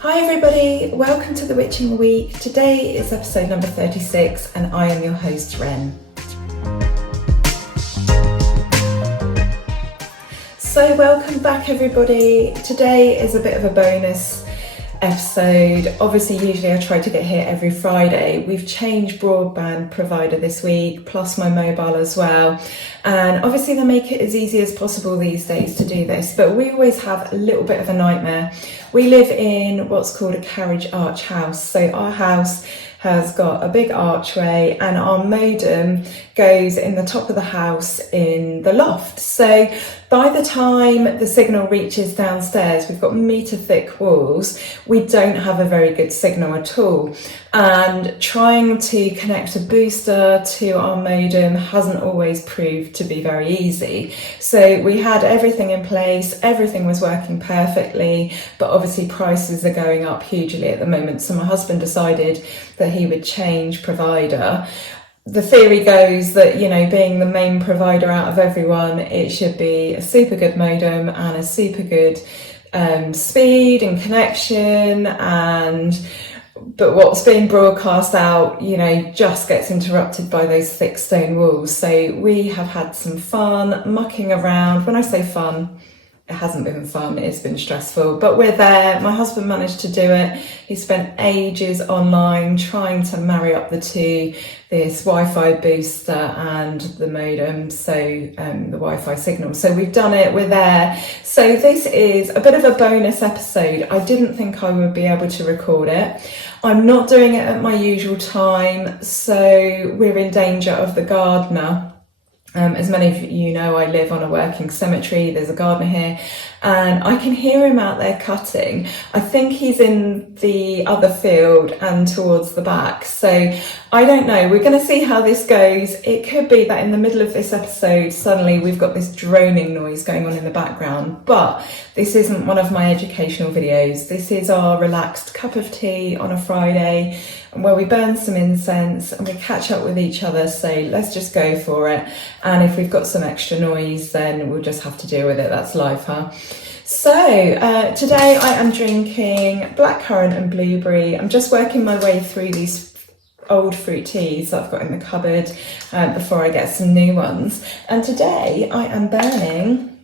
Hi everybody, welcome to the Witching Week. Today is episode number 36 and I am your host Wren. So welcome back everybody. Today is a bit of a bonus episode. Obviously usually I try to get here every Friday. We've changed broadband provider this week, plus my mobile as well, and obviously they make it as easy as possible these days to do this, but we always have a little bit of a nightmare. We live in what's called a carriage arch house, so our house has got a big archway and our modem goes in the top of the house in the loft. So by the time the signal reaches downstairs, we've got metre thick walls, we don't have a very good signal at all. And trying to connect a booster to our modem hasn't always proved to be very easy. So we had everything in place, everything was working perfectly, but obviously prices are going up hugely at the moment. So my husband decided that he would change provider. The theory goes that, you know, being the main provider out of everyone, it should be a super good modem and a super good speed and connection, but what's being broadcast out, you know, just gets interrupted by those thick stone walls. So we have had some fun mucking around. When I say fun, it hasn't been fun, it's been stressful, but we're there. My husband managed to do it. He spent ages online trying to marry up the two, this Wi-Fi booster and the modem, so the Wi-Fi signal. So we've done it, we're there. So this is a bit of a bonus episode. I didn't think I would be able to record it. I'm not doing it at my usual time, so we're in danger of the gardener. As many of you know, I live on a working cemetery. There's a gardener here and I can hear him out there cutting. I think he's in the other field and towards the back. So I don't know. We're going to see how this goes. It could be that in the middle of this episode, suddenly we've got this droning noise going on in the background, but this isn't one of my educational videos. This is our relaxed cup of tea on a Friday where we burn some incense and we catch up with each other. So let's just go for it. And if we've got some extra noise, then we'll just have to deal with it. That's life, huh? So today I am drinking blackcurrant and blueberry. I'm just working my way through these old fruit teas that I've got in the cupboard before I get some new ones. And today I am burning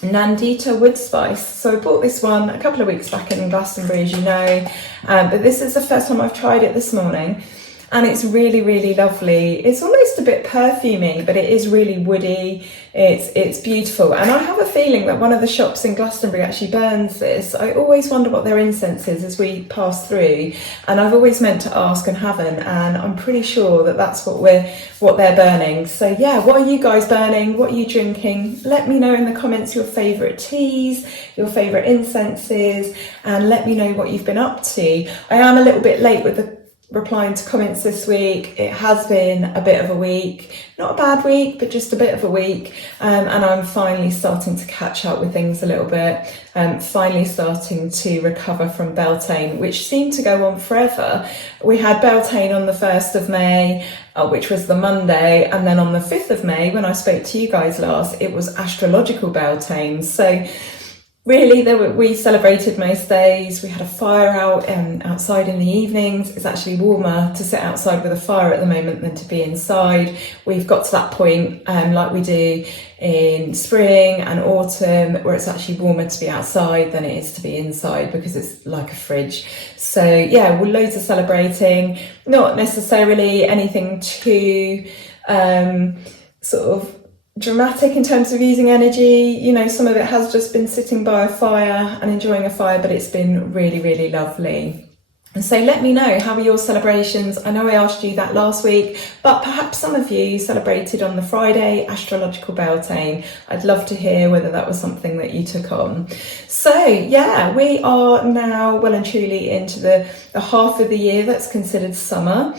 Nandita wood spice. So I bought this one a couple of weeks back in Glastonbury, as you know, but this is the first time I've tried it this morning and it's really, really lovely. It's almost a bit perfumey, but it is really woody. It's beautiful, and I have a feeling that one of the shops in Glastonbury actually burns this. I always wonder what their incense is as we pass through, and I've always meant to ask and haven't, and I'm pretty sure that that's what they're burning. So yeah, what are you guys burning? What are you drinking? Let me know in the comments your favourite teas, your favourite incenses, and let me know what you've been up to. I am a little bit late with the replying to comments this week. It has been a bit of a week, not a bad week, but just a bit of a week, and I'm finally starting to catch up with things a little bit, finally starting to recover from Beltane, which seemed to go on forever. We had Beltane on the 1st of May, which was the Monday, and then on the 5th of May, when I spoke to you guys last, it was astrological Beltane. So really, we celebrated most days. We had a fire out outside in the evenings. It's actually warmer to sit outside with a fire at the moment than to be inside. We've got to that point, like we do in spring and autumn, where it's actually warmer to be outside than it is to be inside because it's like a fridge. So yeah, we're loads of celebrating, not necessarily anything too sort of dramatic in terms of using energy. You know, some of it has just been sitting by a fire and enjoying a fire, but it's been really, really lovely. And so let me know, how are your celebrations? I know I asked you that last week, but perhaps some of you celebrated on the Friday, astrological Beltane. I'd love to hear whether that was something that you took on. So yeah, we are now well and truly into the half of the year that's considered summer.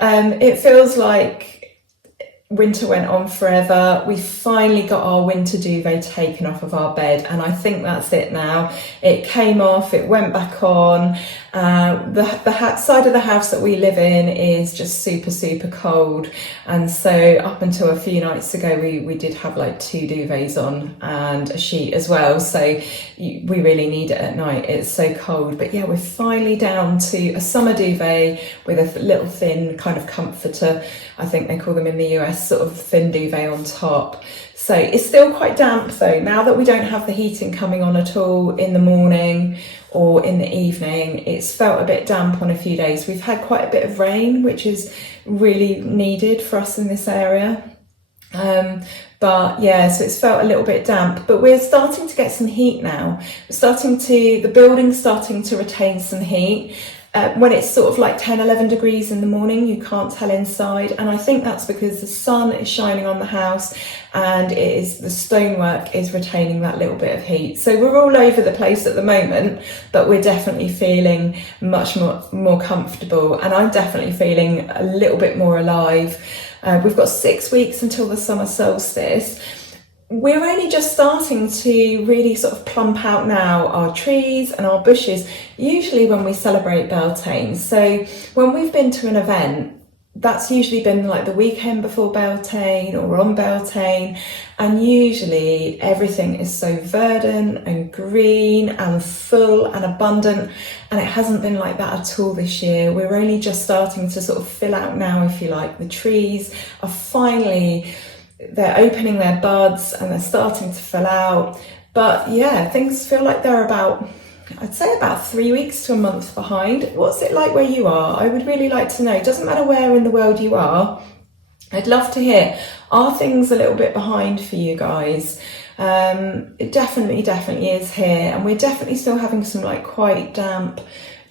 It feels like winter went on forever. We finally got our winter duvet taken off of our bed, and I think that's it now. It came off, it went back on. The side of the house that we live in is just super cold, and so up until a few nights ago we did have like 2 duvets on and a sheet as well, so we really need it at night. It's so cold. But yeah, we're finally down to a summer duvet with a little thin kind of comforter, I think they call them in the US, sort of thin duvet on top. So it's still quite damp though, now that we don't have the heating coming on at all in the morning or in the evening. It's felt a bit damp on a few days. We've had quite a bit of rain, which is really needed for us in this area. But yeah, so it's felt a little bit damp, but we're starting to get some heat now. The building's starting to retain some heat. When it's sort of like 10, 11 degrees in the morning, you can't tell inside. And I think that's because the sun is shining on the house and the stonework is retaining that little bit of heat. So we're all over the place at the moment, but we're definitely feeling much more comfortable. And I'm definitely feeling a little bit more alive. We've got 6 weeks until the summer solstice. We're only just starting to really sort of plump out now our trees and our bushes, usually when we celebrate Beltane. So when we've been to an event, that's usually been like the weekend before Beltane or on Beltane, and usually everything is so verdant and green and full and abundant, and it hasn't been like that at all this year. We're only just starting to sort of fill out now, if you like. The trees are they're opening their buds and they're starting to fill out. But yeah, things feel like they're I'd say about 3 weeks to a month behind. What's it like where you are? I would really like to know. It doesn't matter where in the world you are. I'd love to hear. Are things a little bit behind for you guys? It definitely is here. And we're definitely still having some like quite damp,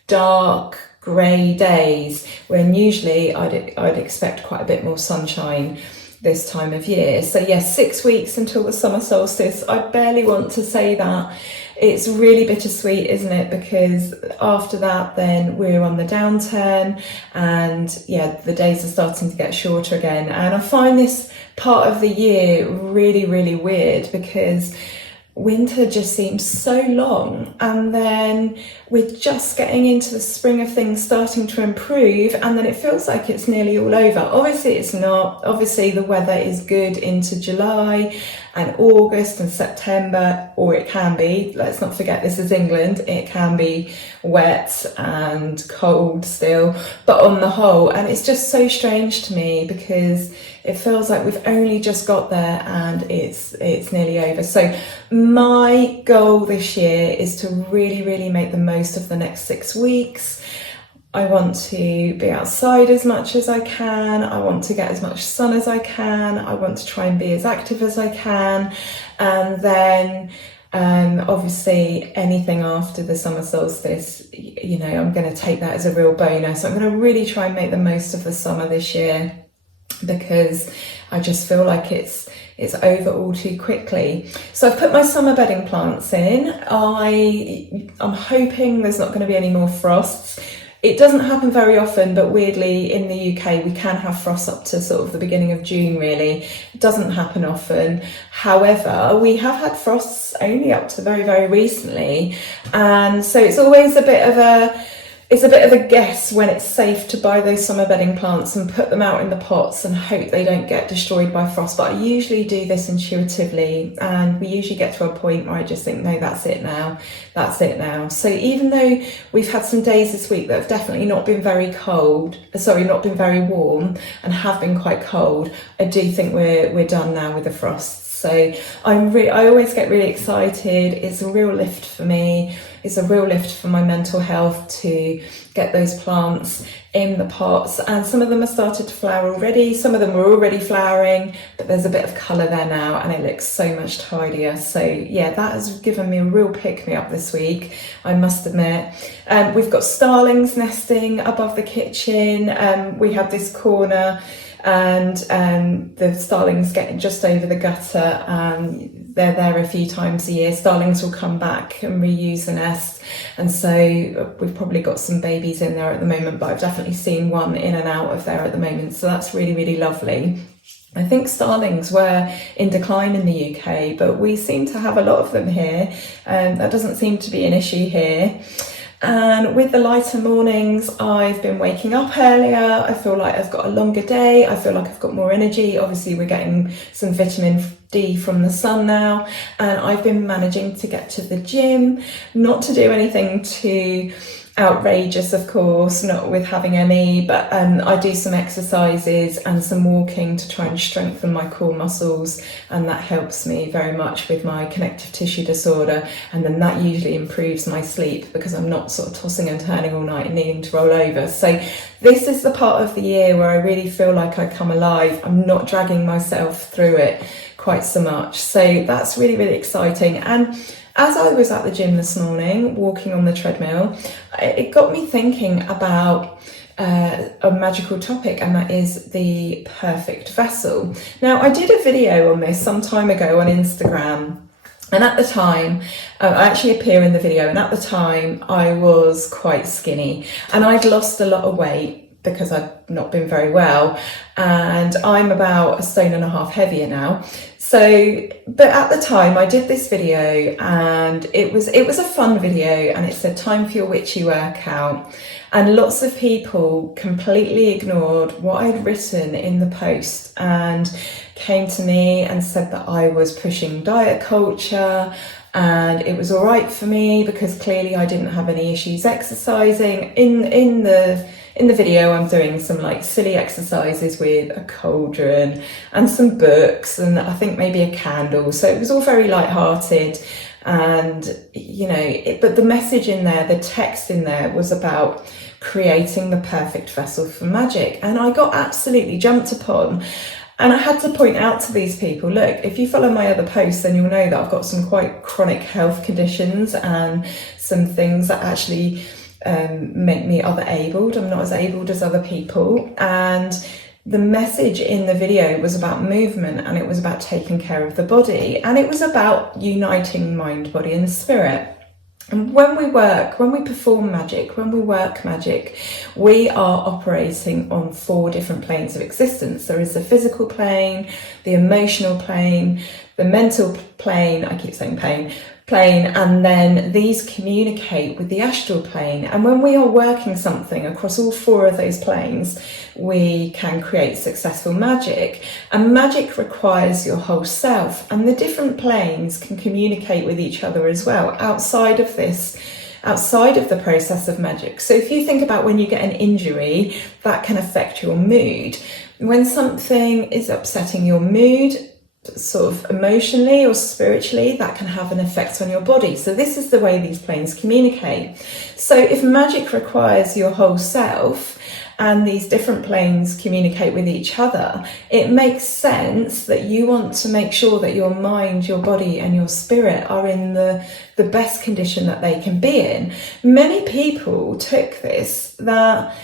dark, grey days when usually I'd expect quite a bit more sunshine this time of year. So yes, 6 weeks until the summer solstice. I barely want to say that. It's really bittersweet, isn't it? Because after that, then we're on the downturn, and yeah, the days are starting to get shorter again. And I find this part of the year really weird, because winter just seems so long, and then we're just getting into the spring of things starting to improve, and then it feels like it's nearly all over. Obviously it's not. Obviously the weather is good into July and August and September, or it can be, let's not forget this is England, it can be wet and cold still, but on the whole, and it's just so strange to me because it feels like we've only just got there and it's nearly over. So my goal this year is to really make the most of the next 6 weeks. I want to be outside as much as I can. I want to get as much sun as I can. I want to try and be as active as I can. And then obviously anything after the summer solstice, you know, I'm going to take that as a real bonus. I'm going to really try and make the most of the summer this year, because I just feel like it's over all too quickly. So I've put my summer bedding plants in. I'm hoping there's not going to be any more frosts. It doesn't happen very often, but weirdly in the UK we can have frosts up to sort of the beginning of June really. It doesn't happen often. However, we have had frosts only up to very recently, and so it's always a bit of a guess when it's safe to buy those summer bedding plants and put them out in the pots and hope they don't get destroyed by frost. But I usually do this intuitively, and we usually get to a point where I just think, no, that's it now. So even though we've had some days this week that have definitely not been very warm and have been quite cold, I do think we're done now with the frosts. So I always get really excited. It's a real lift for me. It's a real lift for my mental health to get those plants in the pots, and some of them have started to flower already. Some of them were already flowering, but there's a bit of colour there now and it looks so much tidier. So yeah, that has given me a real pick-me-up this week, I must admit. We've got starlings nesting above the kitchen. We have this corner, and the starlings getting just over the gutter. they're there a few times a year. Starlings will come back and reuse the nest, and so we've probably got some babies in there at the moment, but I've definitely seen one in and out of there at the moment, so that's really, really lovely. I think starlings were in decline in the UK, but we seem to have a lot of them here. That doesn't seem to be an issue here. And with the lighter mornings, I've been waking up earlier. I feel like I've got a longer day. I feel like I've got more energy. Obviously, we're getting some vitamin D from the sun now. And I've been managing to get to the gym, not to do anything too outrageous, of course, not with having ME, but I do some exercises and some walking to try and strengthen my core muscles, and that helps me very much with my connective tissue disorder, and then that usually improves my sleep because I'm not sort of tossing and turning all night and needing to roll over. So this is the part of the year where I really feel like I come alive. I'm not dragging myself through it quite so much, so that's really, really exciting. And as I was at the gym this morning, walking on the treadmill, it got me thinking about a magical topic, and that is the perfect vessel. Now, I did a video on this some time ago on Instagram, and at the time, I actually appear in the video, and at the time I was quite skinny, and I'd lost a lot of weight because I'd not been very well, and I'm about 1.5 stone heavier now. So, but at the time I did this video, and it was a fun video, and it said time for your witchy workout, and lots of people completely ignored what I'd written in the post and came to me and said that I was pushing diet culture, and it was all right for me because clearly I didn't have any issues exercising. In the video, I'm doing some like silly exercises with a cauldron and some books, and I think maybe a candle. So it was all very light-hearted, and you know, but the message in there, the text in there was about creating the perfect vessel for magic, and I got absolutely jumped upon. And I had to point out to these people, look, if you follow my other posts, then you'll know that I've got some quite chronic health conditions and some things that actually make me other abled. I'm not as abled as other people. And the message in the video was about movement, and it was about taking care of the body, and it was about uniting mind, body and spirit. And when we perform magic, when we work magic, we are operating on 4 different planes of existence. There is the physical plane, the emotional plane, the mental plane, I keep saying plane, and then these communicate with the astral plane. And when we are working something across all 4 of those planes, we can create successful magic. And magic requires your whole self, and the different planes can communicate with each other as well outside of the process of magic. So if you think about when you get an injury, that can affect your mood. When something is upsetting your mood, sort of emotionally or spiritually, that can have an effect on your body. So this is the way these planes communicate. So if magic requires your whole self and these different planes communicate with each other, it makes sense that you want to make sure that your mind, your body and your spirit are in the best condition that they can be in. Many people took this that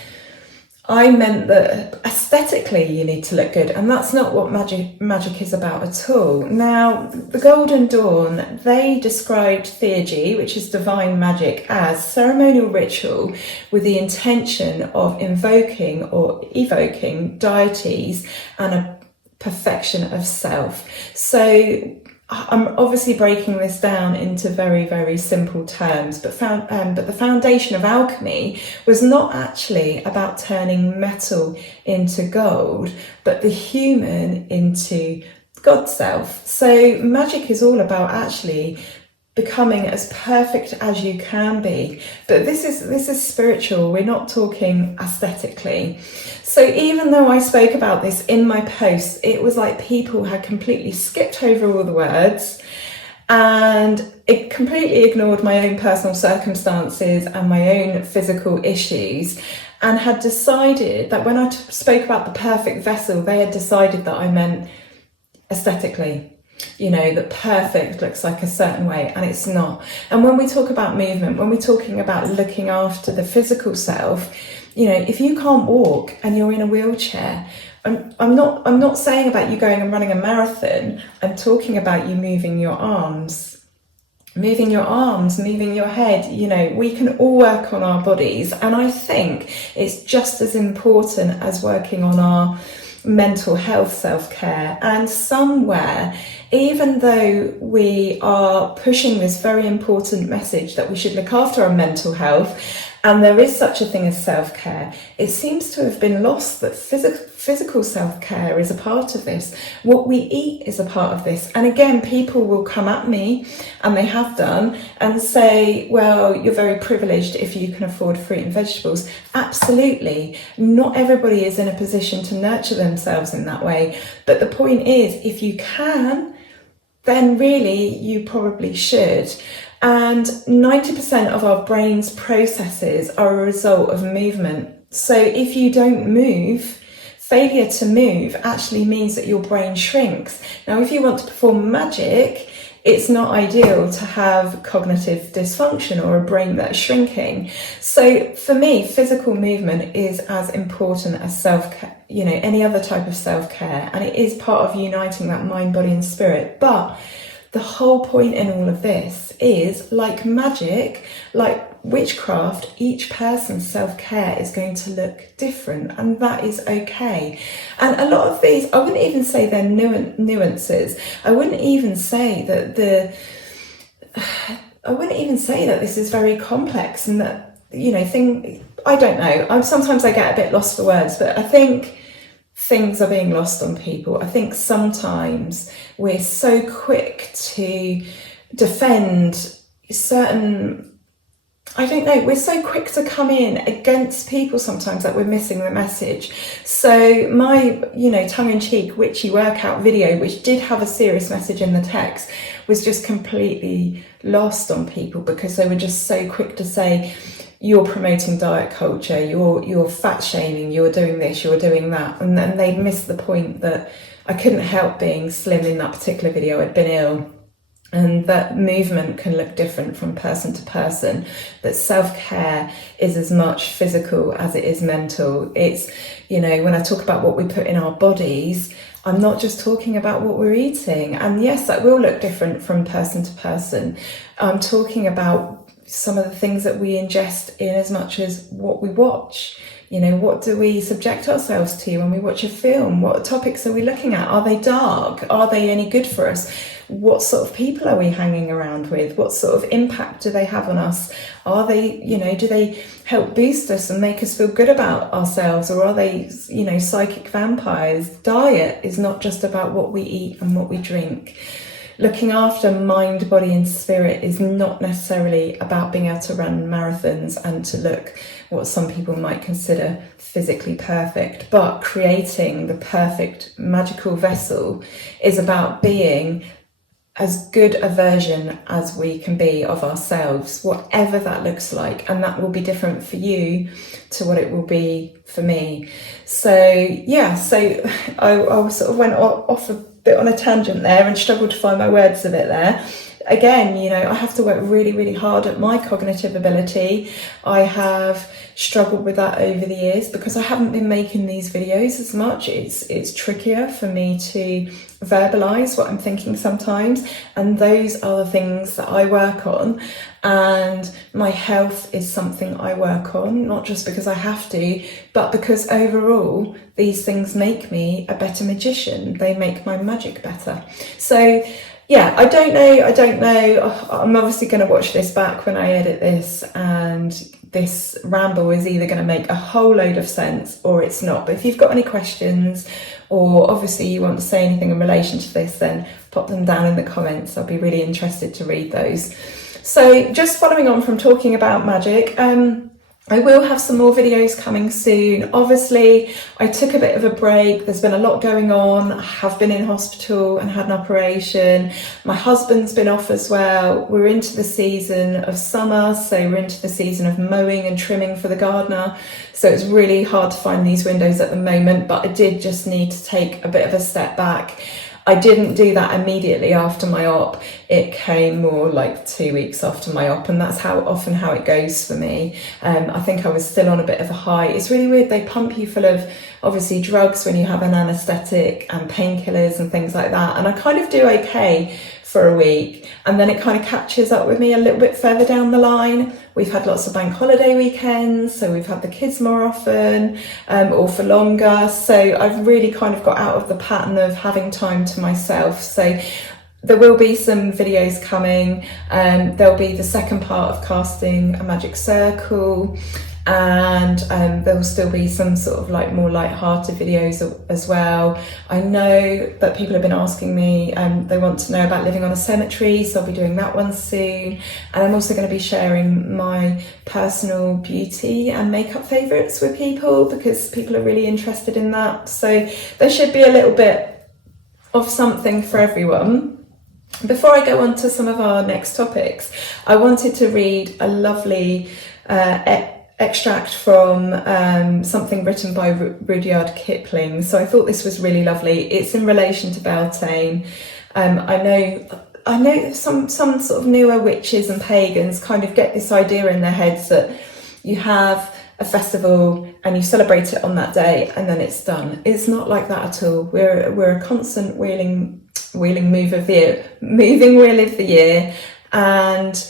I meant that aesthetically you need to look good, and that's not what magic is about at all. Now, the Golden Dawn, they described theurgy, which is divine magic, as ceremonial ritual with the intention of invoking or evoking deities and a perfection of self. So I'm obviously breaking this down into very, very simple terms, but the foundation of alchemy was not actually about turning metal into gold, but the human into God's self. So magic is all about actually becoming as perfect as you can be. But this is spiritual. We're not talking aesthetically. So even though I spoke about this in my post, it was like people had completely skipped over all the words, and it completely ignored my own personal circumstances and my own physical issues, and had decided that when I spoke about the perfect vessel, they had decided that I meant aesthetically. You know, that perfect looks like a certain way, and it's not. And when we talk about movement, when we're talking about looking after the physical self, you know, if you can't walk and you're in a wheelchair, I'm not saying about you going and running a marathon. I'm talking about you moving your arms, moving your head. You know, we can all work on our bodies, and I think it's just as important as working on our mental health self-care. And somewhere, even though we are pushing this very important message that we should look after our mental health, and there is such a thing as self-care, it seems to have been lost that physical self-care is a part of this. What we eat is a part of this. And again, people will come at me, and they have done, and say, well, you're very privileged if you can afford fruit and vegetables. Absolutely. Not everybody is in a position to nurture themselves in that way. But the point is, if you can, then really you probably should. And 90% of our brain's processes are a result of movement. So if you don't move, failure to move actually means that your brain shrinks. Now, if you want to perform magic, it's not ideal to have cognitive dysfunction or a brain that's shrinking. So for me, physical movement is as important as self-care, you know, any other type of self-care. And it is part of uniting that mind, body and spirit. But the whole point in all of this is, like magic, like witchcraft, each person's self-care is going to look different, and that is okay. And a lot of these, I wouldn't even say they're nuances. I wouldn't even say that this is very complex, and that, you know, I don't know. Sometimes I get a bit lost for words, but I think things are being lost on people. I think sometimes we're so quick to defend certain, I don't know, we're so quick to come in against people sometimes that we're missing the message. So my, you know, tongue-in-cheek witchy workout video, which did have a serious message in the text, was just completely lost on people because they were just so quick to say, you're promoting diet culture, you're fat shaming, you're doing this, you're doing that. And then they missed the point that I couldn't help being slim in that particular video. I'd been ill, and that movement can look different from person to person, that self-care is as much physical as it is mental. It's, you know, when I talk about what we put in our bodies, I'm not just talking about what we're eating. And yes, that will look different from person to person. I'm talking about some of the things that we ingest in as much as what we watch. You know, what do we subject ourselves to when we watch a film? What topics are we looking at? Are they dark? Are they any good for us? What sort of people are we hanging around with? What sort of impact do they have on us? Are they, you know, do they help boost us and make us feel good about ourselves? Or are they, you know, psychic vampires? Diet is not just about what we eat and what we drink. Looking after mind, body and spirit is not necessarily about being able to run marathons and to look what some people might consider physically perfect, but creating the perfect magical vessel is about being as good a version as we can be of ourselves, whatever that looks like. And that will be different for you to what it will be for me. So yeah, so I sort of went off a bit on a tangent there and struggled to find my words a bit there. Again, you know, I have to work really, really hard at my cognitive ability. I have struggled with that over the years because I haven't been making these videos as much. It's trickier for me to verbalize what I'm thinking sometimes, and those are the things that I work on. And my health is something I work on, not just because I have to, but because overall these things make me a better magician. They make my magic better. So yeah, I don't know. I'm obviously going to watch this back when I edit this, and this ramble is either going to make a whole load of sense or it's not. But if you've got any questions, or obviously you want to say anything in relation to this, then pop them down in the comments. I'll be really interested to read those. So just following on from talking about magic, I will have some more videos coming soon. Obviously, I took a bit of a break. There's been a lot going on. I have been in hospital and had an operation. My husband's been off as well. We're into the season of summer, so we're into the season of mowing and trimming for the gardener. So it's really hard to find these windows at the moment, but I did just need to take a bit of a step back. I didn't do that immediately after my op. It came more like 2 weeks after my op, and that's how it goes for me. I think I was still on a bit of a high. It's really weird. They pump you full of obviously drugs when you have an anaesthetic and painkillers and things like that, and I kind of do okay for a week, and then it kind of catches up with me a little bit further down the line. We've had lots of bank holiday weekends, so we've had the kids more often, or for longer, so I've really kind of got out of the pattern of having time to myself. So there will be some videos coming, there'll be the second part of casting a magic circle, and there will still be some sort of like more light-hearted videos as well. I know that people have been asking me, they want to know about living on a cemetery, so I'll be doing that one soon. And I'm also going to be sharing my personal beauty and makeup favourites with people, because people are really interested in that. So there should be a little bit of something for everyone. Before I go on to some of our next topics, I wanted to read a lovely extract from something written by Rudyard Kipling. So I thought this was really lovely. It's in relation to Beltane. I know some sort of newer witches and pagans kind of get this idea in their heads that you have a festival and you celebrate it on that day and then it's done. It's not like that at all. We're a constant wheeling move of the year, moving wheel of the year, and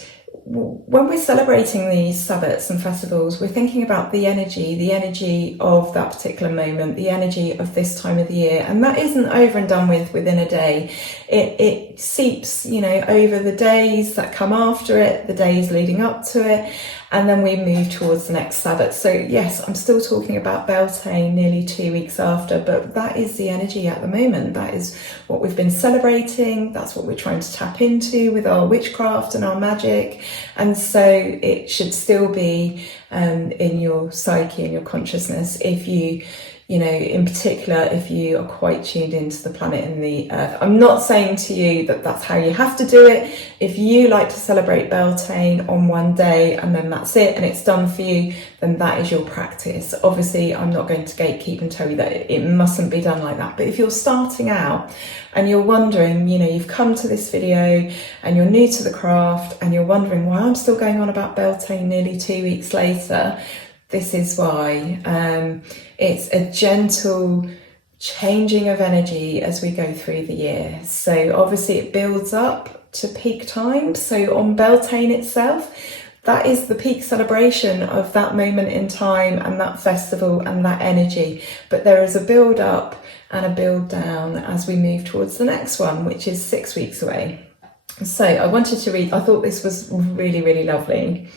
when we're celebrating these Sabbats and festivals, we're thinking about the energy of that particular moment, the energy of this time of the year, and that isn't over and done with within a day. It seeps, over the days that come after it, the days leading up to it, and then we move towards the next Sabbath. So yes, I'm still talking about Beltane nearly 2 weeks after, but that is the energy at the moment. That is what we've been celebrating. That's what we're trying to tap into with our witchcraft and our magic. And so it should still be in your psyche and your consciousness if you, in particular, if you are quite tuned into the planet and the earth. I'm not saying to you that that's how you have to do it. If you like to celebrate Beltane on one day and then that's it and it's done for you, then that is your practice. Obviously, I'm not going to gatekeep and tell you that it mustn't be done like that. But if you're starting out and you're wondering, you've come to this video and you're new to the craft and you're wondering why I'm still going on about Beltane nearly 2 weeks later, this is why. It's a gentle changing of energy as we go through the year. So obviously it builds up to peak time. So on Beltane itself, that is the peak celebration of that moment in time and that festival and that energy. But there is a build up and a build down as we move towards the next one, which is 6 weeks away. So I wanted to read, I thought this was really, really lovely.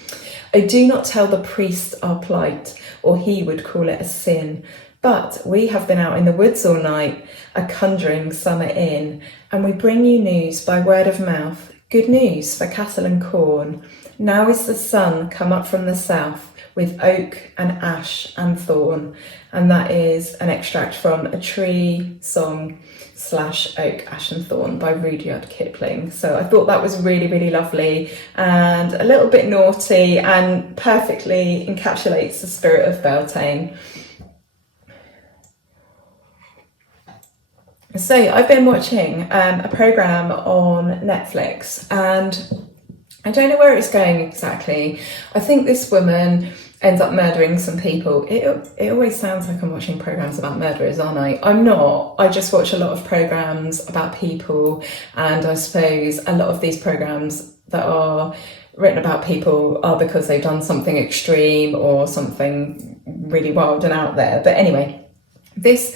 I do not tell the priest our plight, or he would call it a sin. But we have been out in the woods all night, a conjuring summer in, and we bring you news by word of mouth, good news for cattle and corn. Now is the sun come up from the south, with oak and ash and thorn. And that is an extract from a tree song / Oak, Ash and Thorn by Rudyard Kipling. So I thought that was really, really lovely and a little bit naughty and perfectly encapsulates the spirit of Beltane. So I've been watching a programme on Netflix, and I don't know where it's going exactly. I think this woman ends up murdering some people. It always sounds like I'm watching programmes about murderers, aren't I? I'm not. I just watch a lot of programmes about people, and I suppose a lot of these programmes that are written about people are because they've done something extreme or something really wild and out there. But anyway, this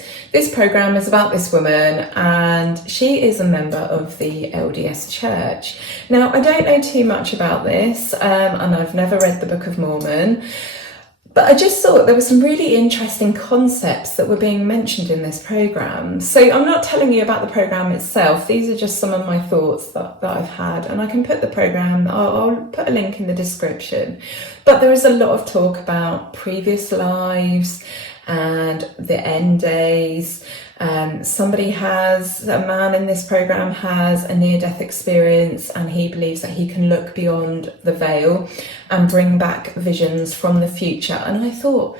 programme is about this woman, and she is a member of the LDS Church. Now, I don't know too much about this, and I've never read the Book of Mormon, but I just thought there were some really interesting concepts that were being mentioned in this programme. So I'm not telling you about the programme itself. These are just some of my thoughts that I've had, and I can put the programme, I'll put a link in the description. But there is a lot of talk about previous lives and the end days. A man in this program has a near-death experience, and he believes that he can look beyond the veil and bring back visions from the future. And I thought,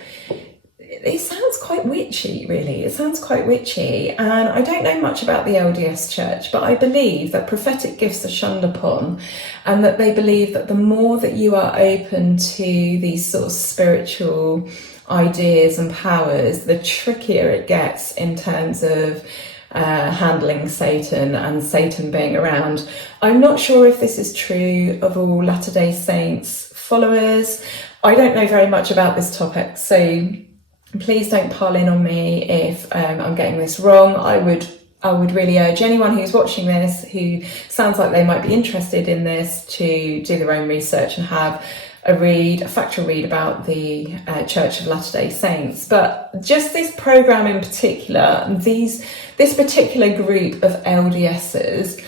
it sounds quite witchy, really. It sounds quite witchy. And I don't know much about the LDS Church, but I believe that prophetic gifts are shunned upon, and that they believe that the more that you are open to these sort of spiritual ideas and powers, the trickier it gets in terms of handling Satan and Satan being around. I'm not sure if this is true of all Latter-day Saints followers. I don't know very much about this topic, so please don't pile in on me if I'm getting this wrong. I would really urge anyone who's watching this who sounds like they might be interested in this to do their own research and have a factual read about the Church of Latter-day Saints. But just this program in particular, this particular group of LDSers,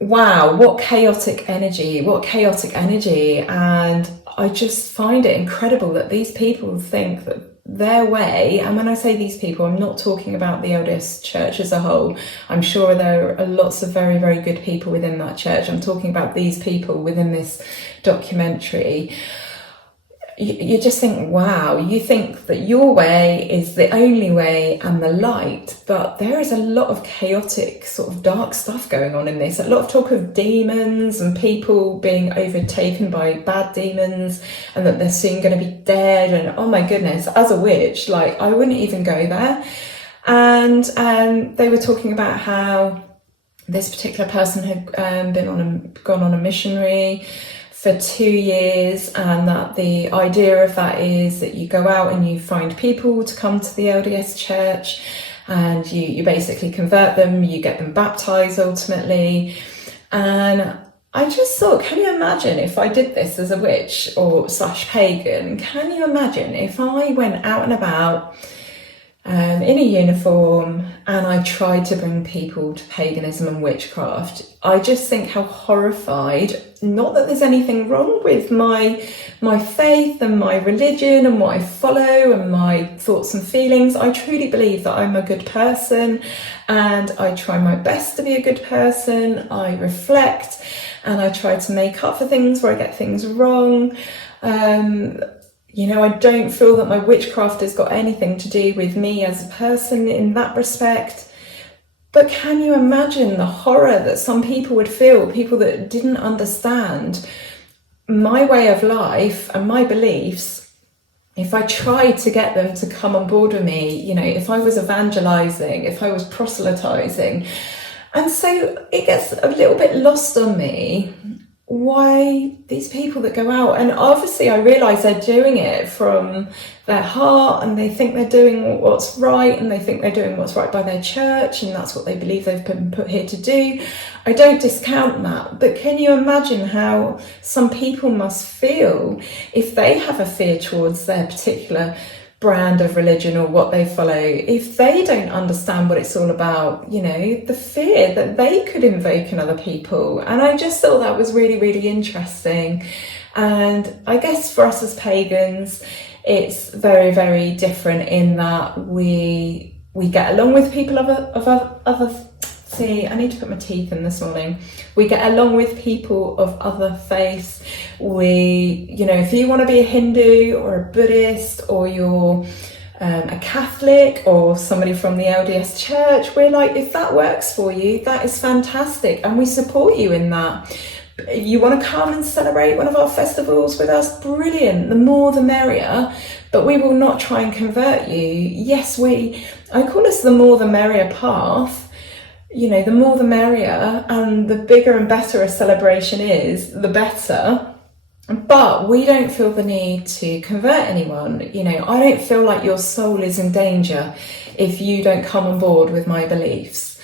wow, what chaotic energy. And I just find it incredible that these people think that their way, and when I say these people, I'm not talking about the LDS Church as a whole. I'm sure there are lots of very, very good people within that church. I'm talking about these people within this documentary. You just think, wow, you think that your way is the only way and the light, but there is a lot of chaotic sort of dark stuff going on in this. A lot of talk of demons and people being overtaken by bad demons and that they're soon going to be dead. And oh my goodness, as a witch, like I wouldn't even go there. And they were talking about how this particular person had gone on a missionary for 2 years, and that the idea of that is that you go out and you find people to come to the LDS Church and you basically convert them, you get them baptized ultimately. And I just thought, can you imagine if I did this as a witch or / pagan? Can you imagine if I went out and about in a uniform and I tried to bring people to paganism and witchcraft? I just think how horrified, not that there's anything wrong with my faith and my religion and what I follow and my thoughts and feelings. I truly believe that I'm a good person and I try my best to be a good person. I reflect and I try to make up for things where I get things wrong. You know, I don't feel that my witchcraft has got anything to do with me as a person in that respect. But can you imagine the horror that some people would feel, people that didn't understand my way of life and my beliefs, if I tried to get them to come on board with me, you know, if I was evangelizing, if I was proselytizing. And so it gets a little bit lost on me why these people that go out, and obviously I realise they're doing it from their heart and they think they're doing what's right and they think they're doing what's right by their church and that's what they believe they've been put here to do. I don't discount that, but can you imagine how some people must feel if they have a fear towards their particular brand of religion or what they follow, if they don't understand what it's all about, you know, the fear that they could invoke in other people. And I just thought that was really, really interesting. And I guess for us as pagans, it's very, very different in that we get along with people of other. See, I need to put my teeth in this morning. We get along with people of other faiths. You know, if you want to be a Hindu or a Buddhist or you're a Catholic or somebody from the LDS Church, we're like, if that works for you, that is fantastic. And we support you in that. If you want to come and celebrate one of our festivals with us, brilliant. The more the merrier. But we will not try and convert you. Yes, I call us the more the merrier path. You know, the more the merrier, and the bigger and better a celebration is, the better. But we don't feel the need to convert anyone. You know, I don't feel like your soul is in danger if you don't come on board with my beliefs.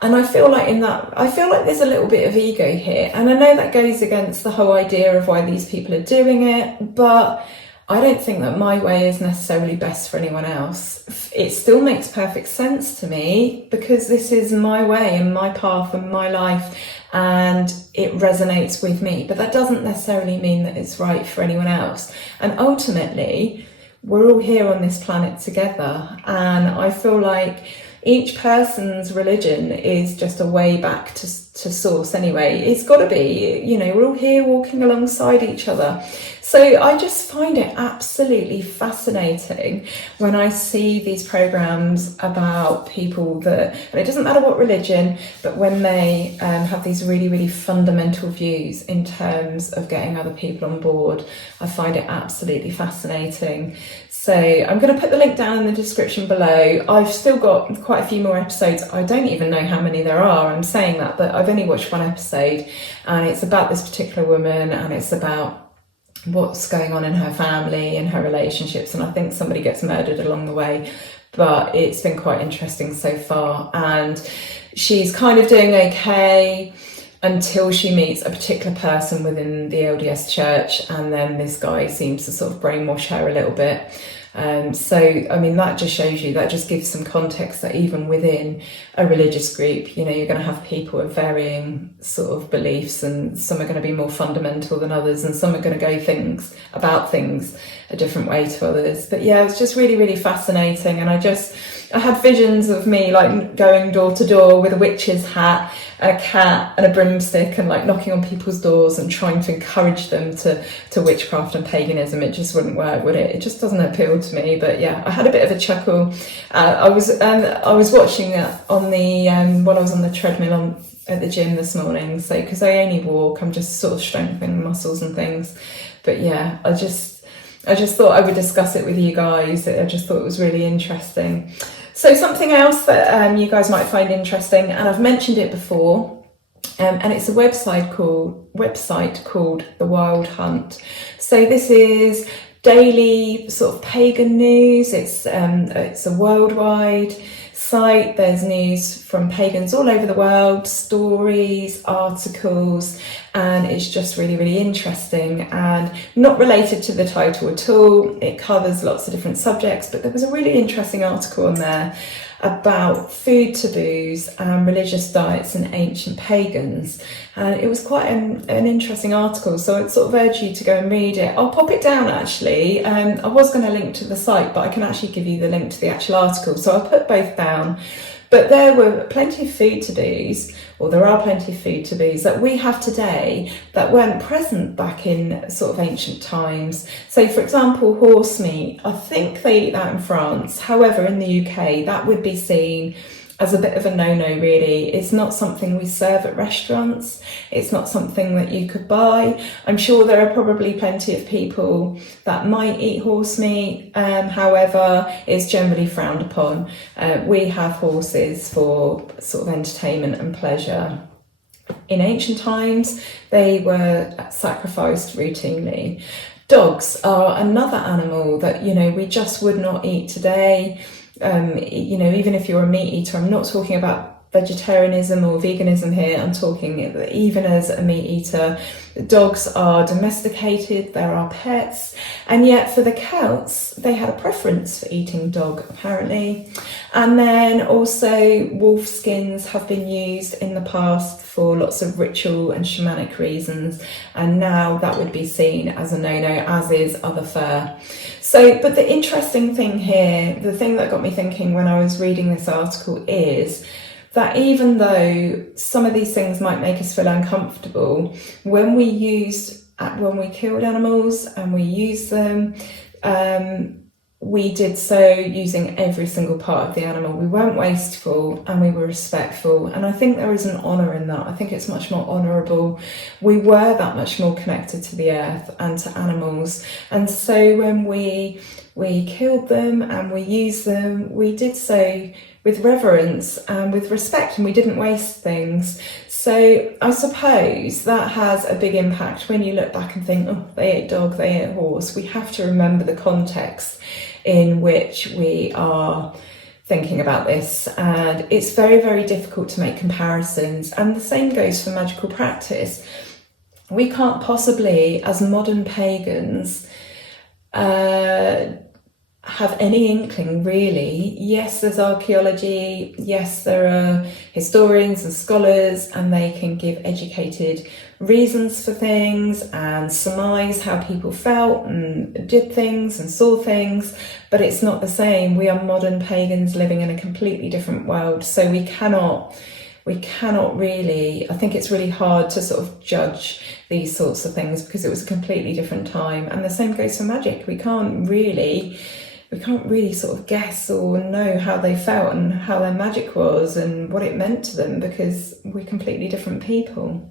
And I feel like there's a little bit of ego here. And I know that goes against the whole idea of why these people are doing it, but I don't think that my way is necessarily best for anyone else. It still makes perfect sense to me because this is my way and my path and my life and it resonates with me. But that doesn't necessarily mean that it's right for anyone else. And ultimately, we're all here on this planet together. And I feel like each person's religion is just a way back to source anyway. It's got to be, you know, we're all here walking alongside each other. So I just find it absolutely fascinating when I see these programs about people that, and it doesn't matter what religion, but when they have these really, really fundamental views in terms of getting other people on board, I find it absolutely fascinating. So I'm going to put the link down in the description below. I've still got quite a few more episodes. I don't even know how many there are. I'm saying that, but I've only watched one episode, and it's about this particular woman, and it's about what's going on in her family and her relationships, and I think somebody gets murdered along the way, but it's been quite interesting so far. And she's kind of doing okay until she meets a particular person within the LDS church, and then this guy seems to sort of brainwash her a little bit. So, I mean, that just shows you, that just gives some context that even within a religious group, you know, you're going to have people of varying sort of beliefs, and some are going to be more fundamental than others, and some are going to go about things a different way to others. But yeah, it's just really, really fascinating. And I had visions of me like going door to door with a witch's hat, a cat and a broomstick, and like knocking on people's doors and trying to encourage them to witchcraft and paganism. It just wouldn't work, would it? It just doesn't appeal to me. But yeah, I had a bit of a chuckle. I was watching it on the when I was on the treadmill at the gym this morning. So because I only walk, I'm just sort of strengthening muscles and things. But yeah, I just thought I would discuss it with you guys. I just thought it was really interesting. So something else that you guys might find interesting, and I've mentioned it before, and it's a website called The Wild Hunt. So this is daily sort of pagan news. It's a worldwide site. There's news from pagans all over the world, stories, articles, and it's just really, really interesting and not related to the title at all. It covers lots of different subjects, but there was a really interesting article on there about food taboos and religious diets in ancient pagans, and it was quite an interesting article, so I'd sort of urge you to go and read it. I'll pop it down actually. I was going to link to the site, but I can actually give you the link to the actual article, so I'll put both down. But there were plenty of food taboos, or there are plenty of food taboos that we have today that weren't present back in sort of ancient times. So for example, horse meat, I think they eat that in France. However, in the UK, that would be seen as a bit of a no-no really. It's not something we serve at restaurants. It's not something that you could buy. I'm sure there are probably plenty of people that might eat horse meat. However, it's generally frowned upon. We have horses for sort of entertainment and pleasure. In ancient times, they were sacrificed routinely. Dogs are another animal that, you know, we just would not eat today. You know, even if you're a meat eater, I'm not talking about vegetarianism or veganism here, I'm talking even as a meat eater, dogs are domesticated, there are pets, and yet for the Celts, they had a preference for eating dog apparently. And then also wolf skins have been used in the past for lots of ritual and shamanic reasons, and now that would be seen as a no-no, as is other fur. So, but the interesting thing here, the thing that got me thinking when I was reading this article is that even though some of these things might make us feel uncomfortable, when we killed animals and we used them, we did so using every single part of the animal. We weren't wasteful and we were respectful. And I think there is an honour in that. I think it's much more honourable. We were that much more connected to the earth and to animals. And so when we killed them and we used them, we did so with reverence and with respect, and we didn't waste things. So I suppose that has a big impact when you look back and think, oh, they ate dog, they ate horse. We have to remember the context in which we are thinking about this, and it's very, very difficult to make comparisons. And the same goes for magical practice. We can't possibly, as modern pagans, have any inkling really. Yes, there's archaeology, yes, there are historians and scholars, and they can give educated reasons for things and surmise how people felt and did things and saw things, but it's not the same. We are modern pagans living in a completely different world, so we cannot we cannot really, I think it's really hard to sort of judge these sorts of things because it was a completely different time. And the same goes for magic. We can't really sort of guess or know how they felt and how their magic was and what it meant to them, because we're completely different people.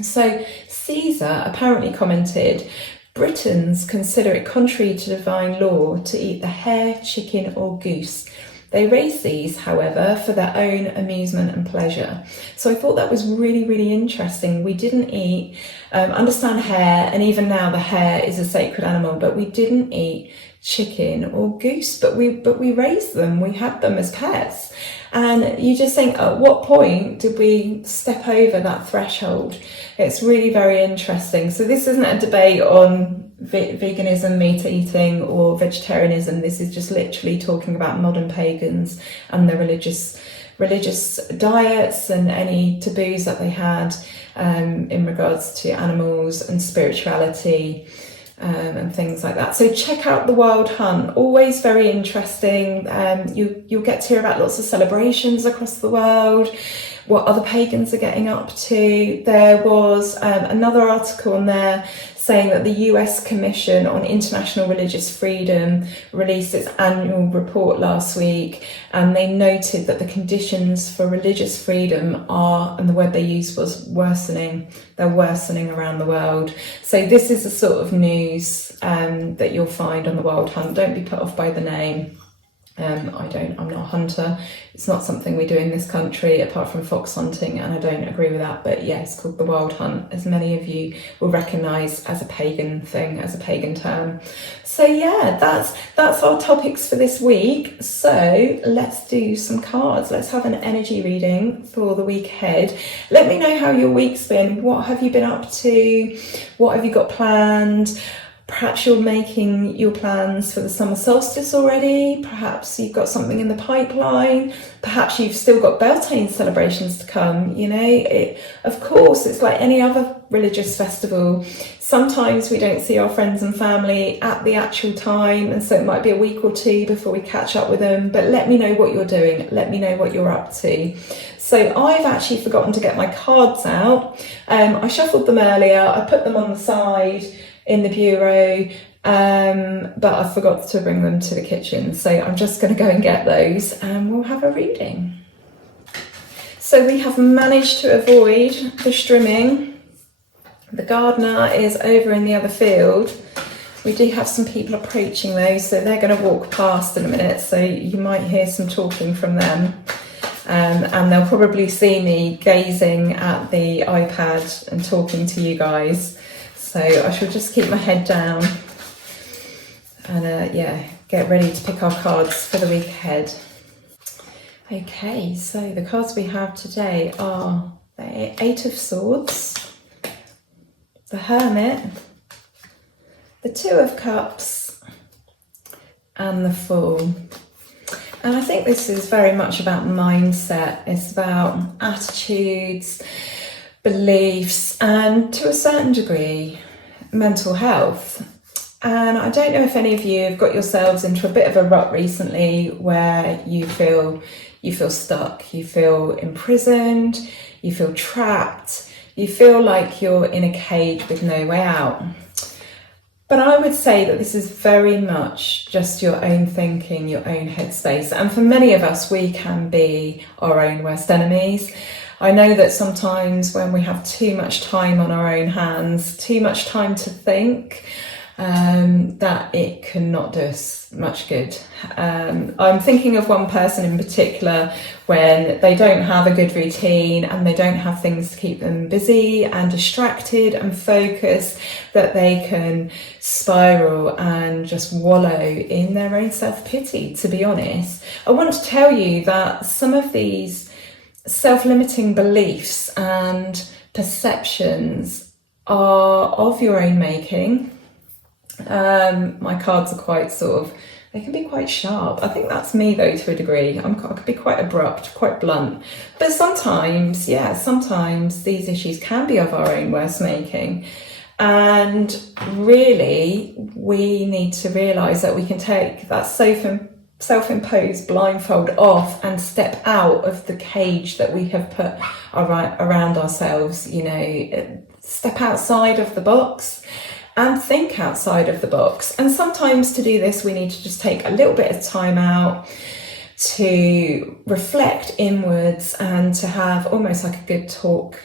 So Caesar apparently commented, Britons consider it contrary to divine law to eat the hare, chicken or goose. They raise these, however, for their own amusement and pleasure. So I thought that was really, really interesting. We didn't eat, understand hare, and even now the hare is a sacred animal, but we didn't eat chicken or goose, but we raised them, we had them as pets. And you just think, at what point did we step over that threshold? It's really very interesting. So this isn't a debate on veganism, meat eating or vegetarianism. This is just literally talking about modern pagans and the religious diets and any taboos that they had in regards to animals and spirituality. And things like that. So check out the Wild Hunt, always very interesting. You'll get to hear about lots of celebrations across the world, what other pagans are getting up to. There was another article on there saying that the US Commission on International Religious Freedom released its annual report last week, and they noted that the conditions for religious freedom are, and the word they used was worsening. They're worsening around the world. So this is the sort of news that you'll find on the Wild Hunt. Don't be put off by the name. I'm not a hunter. It's not something we do in this country apart from fox hunting, and I don't agree with that. But yeah, it's called the Wild Hunt, as many of you will recognise as a pagan thing, as a pagan term. So yeah, that's our topics for this week. So let's do some cards. Let's have an energy reading for the week ahead. Let me know how your week's been. What have you been up to? What have you got planned? Perhaps you're making your plans for the summer solstice already. Perhaps you've got something in the pipeline. Perhaps you've still got Beltane celebrations to come. You know, of course, it's like any other religious festival. Sometimes we don't see our friends and family at the actual time, and so it might be a week or two before we catch up with them. But let me know what you're doing. Let me know what you're up to. So I've actually forgotten to get my cards out. I shuffled them earlier. I put them on the side in the bureau, but I forgot to bring them to the kitchen. So I'm just going to go and get those and we'll have a reading. So we have managed to avoid the strimming. The gardener is over in the other field. We do have some people approaching though, so they're going to walk past in a minute, so you might hear some talking from them. And they'll probably see me gazing at the iPad and talking to you guys. So I shall just keep my head down and get ready to pick our cards for the week ahead. Okay, so the cards we have today are the Eight of Swords, the Hermit, the Two of Cups, and the Fool. And I think this is very much about mindset. It's about attitudes, beliefs, and to a certain degree, mental health. And I don't know if any of you have got yourselves into a bit of a rut recently where you feel stuck, you feel imprisoned, you feel trapped, you feel like you're in a cage with no way out. But I would say that this is very much just your own thinking, your own headspace. And for many of us, we can be our own worst enemies. I know that sometimes when we have too much time on our own hands, too much time to think, that it cannot do us much good. I'm thinking of one person in particular when they don't have a good routine and they don't have things to keep them busy and distracted and focused, that they can spiral and just wallow in their own self-pity, to be honest. I want to tell you that some of these self-limiting beliefs and perceptions are of your own making. My cards are quite they can be quite sharp. I think that's me though, to a degree. I could be quite abrupt, quite blunt. But sometimes these issues can be of our own worst making. And really, we need to realise that we can take that self-imposed blindfold off and step out of the cage that we have put around ourselves, step outside of the box and think outside of the box. And sometimes to do this, we need to just take a little bit of time out to reflect inwards and to have almost like a good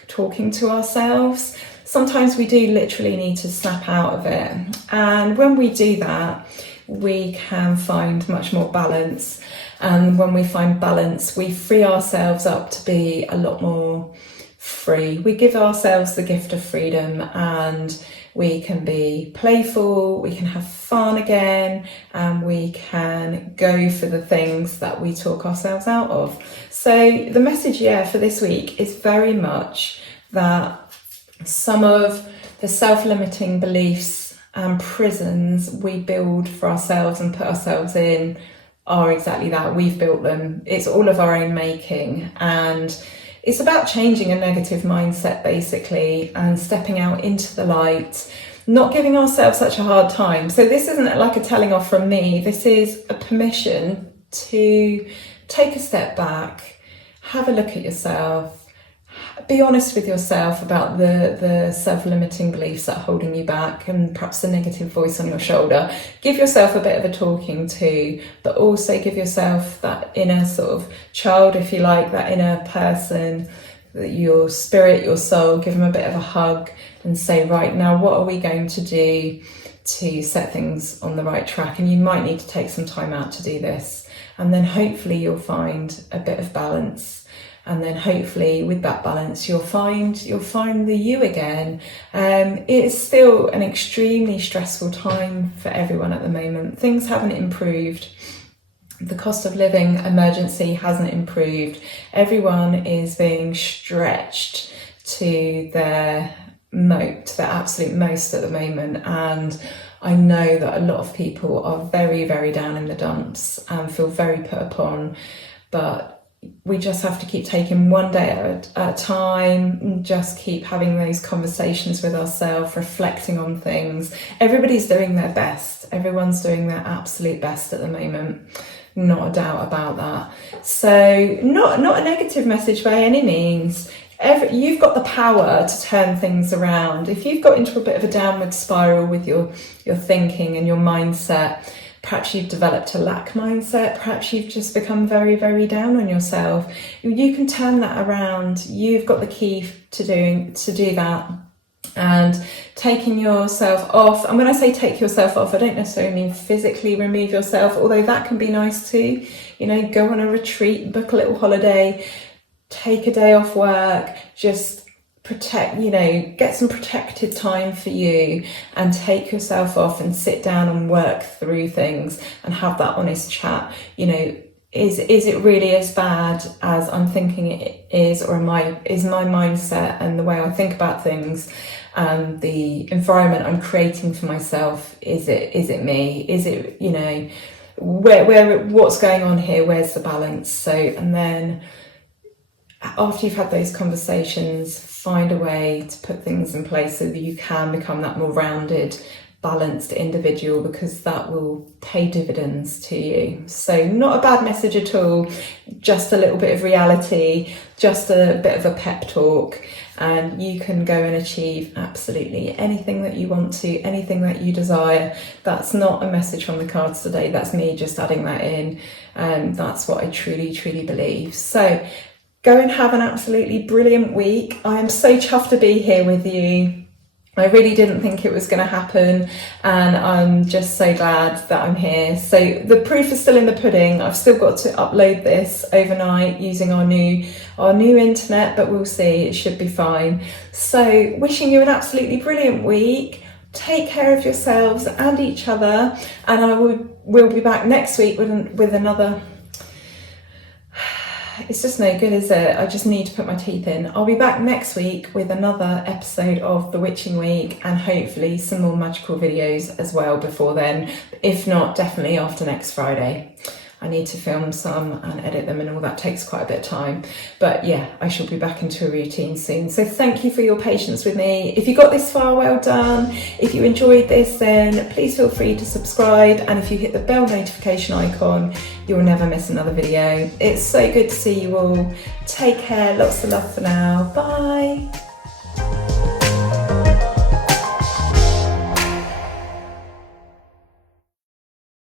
talking to ourselves. Sometimes we do literally need to snap out of it. And when we do that, we can find much more balance. And when we find balance, we free ourselves up to be a lot more free. We give ourselves the gift of freedom, and we can be playful, we can have fun again, and we can go for the things that we talk ourselves out of. So the message, for this week is very much that some of the self-limiting beliefs and prisons we build for ourselves and put ourselves in are exactly that. We've built them. It's all of our own making, and it's about changing a negative mindset basically and stepping out into the light, not giving ourselves such a hard time. So this isn't like a telling off from me. This is a permission to take a step back, have a look at yourself, be honest with yourself about the self-limiting beliefs that are holding you back and perhaps the negative voice on your shoulder. Give yourself a bit of a talking to, but also give yourself that inner sort of child, if you like, that inner person, your spirit, your soul. Give them a bit of a hug and say, right, now what are we going to do to set things on the right track? And you might need to take some time out to do this. And then hopefully you'll find a bit of balance. And then hopefully with that balance, you'll find the you again. It's still an extremely stressful time for everyone at the moment. Things haven't improved. The cost of living emergency hasn't improved. Everyone is being stretched to their absolute most at the moment. And I know that a lot of people are very, very down in the dumps and feel very put upon, but we just have to keep taking one day at a time and just keep having those conversations with ourselves, reflecting on things. Everybody's doing their best. Everyone's doing their absolute best at the moment. Not a doubt about that. So not a negative message by any means. You've got the power to turn things around. If you've got into a bit of a downward spiral with your thinking and your mindset, perhaps you've developed a lack mindset, perhaps you've just become very, very down on yourself, you can turn that around. You've got the key to do that. And taking yourself off, and when I say take yourself off, I don't necessarily mean physically remove yourself, although that can be nice too. Go on a retreat, book a little holiday, take a day off work, just get some protected time for you and take yourself off and sit down and work through things and have that honest chat. Is it really as bad as I'm thinking it is, or is my mindset and the way I think about things and the environment I'm creating for myself, is it me? Is it, what's going on here? Where's the balance? So, and then after you've had those conversations, find a way to put things in place so that you can become that more rounded, balanced individual, because that will pay dividends to you. So not a bad message at all, just a little bit of reality, just a bit of a pep talk, and you can go and achieve absolutely anything that you want to, anything that you desire. That's not a message from the cards today, that's me just adding that in, and that's what I truly, truly believe. So go and have an absolutely brilliant week. I am so chuffed to be here with you. I really didn't think it was going to happen, and I'm just so glad that I'm here. So the proof is still in the pudding. I've still got to upload this overnight using our new internet, but we'll see, it should be fine. So wishing you an absolutely brilliant week. Take care of yourselves and each other, and we'll be back next week with another. It's just no good, is it? I just need to put my teeth in. I'll be back next week with another episode of The Witching Week, and hopefully some more magical videos as well before then. If not, definitely after next Friday. I need to film some and edit them, and all that takes quite a bit of time. But yeah, I shall be back into a routine soon. So thank you for your patience with me. If you got this far, well done. If you enjoyed this, then please feel free to subscribe, and if you hit the bell notification icon, you'll never miss another video. It's so good to see you all. Take care, lots of love for now. Bye.